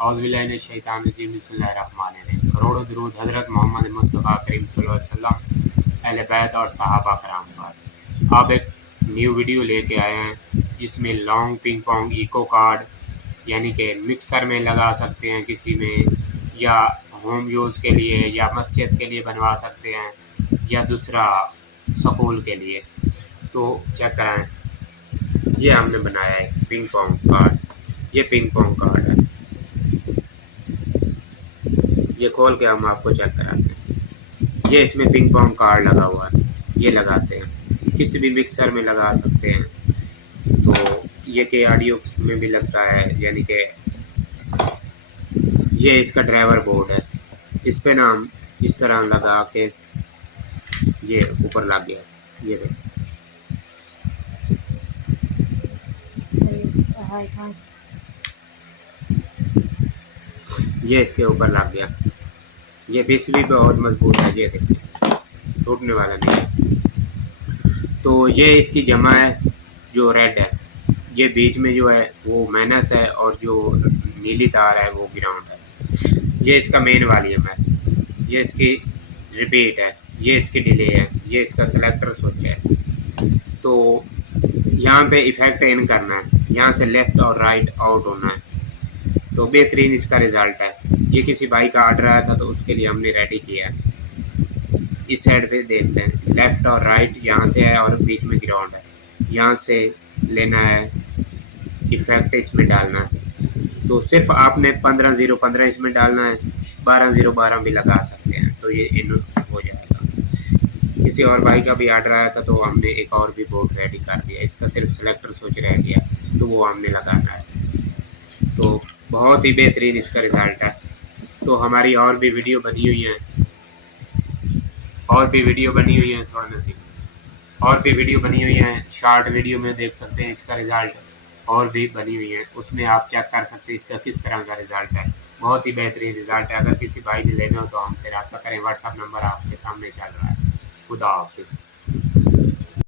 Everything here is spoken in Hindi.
औज़ुबिल्लाहिमिनश्शैतानिर्रजीम बिस्मिल्लाहिर्रहमानिर्रहीम। करोड़ों दुरूद हज़रत मोहम्मद मुस्तफ़ा करीम सल्लल्लाहु अलैहि वसल्लम, अहले बैत और सहाबा कराम पर। अब एक न्यू वीडियो लेके आए हैं जिसमें long ping pong echo card, यानी कि मिक्सर में लगा सकते हैं किसी में, या होम यूज़ के लिए या मस्जिद के लिए बनवा सकते हैं, या दूसरा स्कूल के लिए। तो चेक कराएं, ये हमने बनाया है पिंग पोंग कार्ड। ये पिंग पोंग कार्ड है, ये खोल के हम आपको चेक कराते हैं। ये इसमें पिंग पोंग कार्ड लगा हुआ है, ये लगाते हैं, किसी भी मिक्सर में लगा सकते हैं। तो ये के ऑडियो में भी लगता है, यानी कि ये इसका ड्राइवर बोर्ड है। इस पे ना हम इस तरह लगा के ये ऊपर लग गया, ये देखो। ये इसके ऊपर लग गया। ये पीसीबी पे बहुत मजबूत है, ये देखिए टूटने वाला नहीं है। तो ये इसकी जमा है जो रेड है, ये बीच में जो है वो माइनस है और जो नीली तार है वो ग्राउंड है। ये इसका मेन वॉल्यूम है, ये इसकी रिपीट है, ये इसकी डिले है, ये इसका सेलेक्टर स्विच है। तो यहाँ पे इफेक्ट इन करना है, यहाँ से लेफ्ट और राइट आउट होना है। तो बेहतरीन इसका रिजल्ट है। ये किसी भाई का ऑर्डर आया था तो उसके लिए हमने रेडी किया है। इस साइड पे देखते हैं, लेफ्ट और राइट यहाँ से है और बीच में ग्राउंड है। यहाँ से लेना है, इफेक्ट इसमें डालना है। तो सिर्फ आपने 15-0-15 इसमें डालना है, 12-0-12 भी लगा सकते हैं, तो ये इन हो जाएगा। किसी और भाई का भी ऑर्डर आया था तो हमने एक और भी बोर्ड रेडी कर दिया, इसका सिर्फ सेलेक्टर स्विच रह गया तो वो हमने लगाना है। तो बहुत ही बेहतरीन इसका रिजल्ट है। तो हमारी और भी वीडियो बनी हुई है, थोड़ा नज़दीक, और भी वीडियो बनी हुई है, शॉर्ट वीडियो में देख सकते हैं इसका रिजल्ट। और भी बनी हुई है, उसमें आप चेक कर सकते हैं इसका किस तरह का रिजल्ट है। बहुत ही बेहतरीन रिजल्ट है। अगर किसी भाई ने लेना हो तो हमसे रब्ता करें, व्हाट्सएप नंबर आपके सामने चल रहा है। खुदा हाफिज़।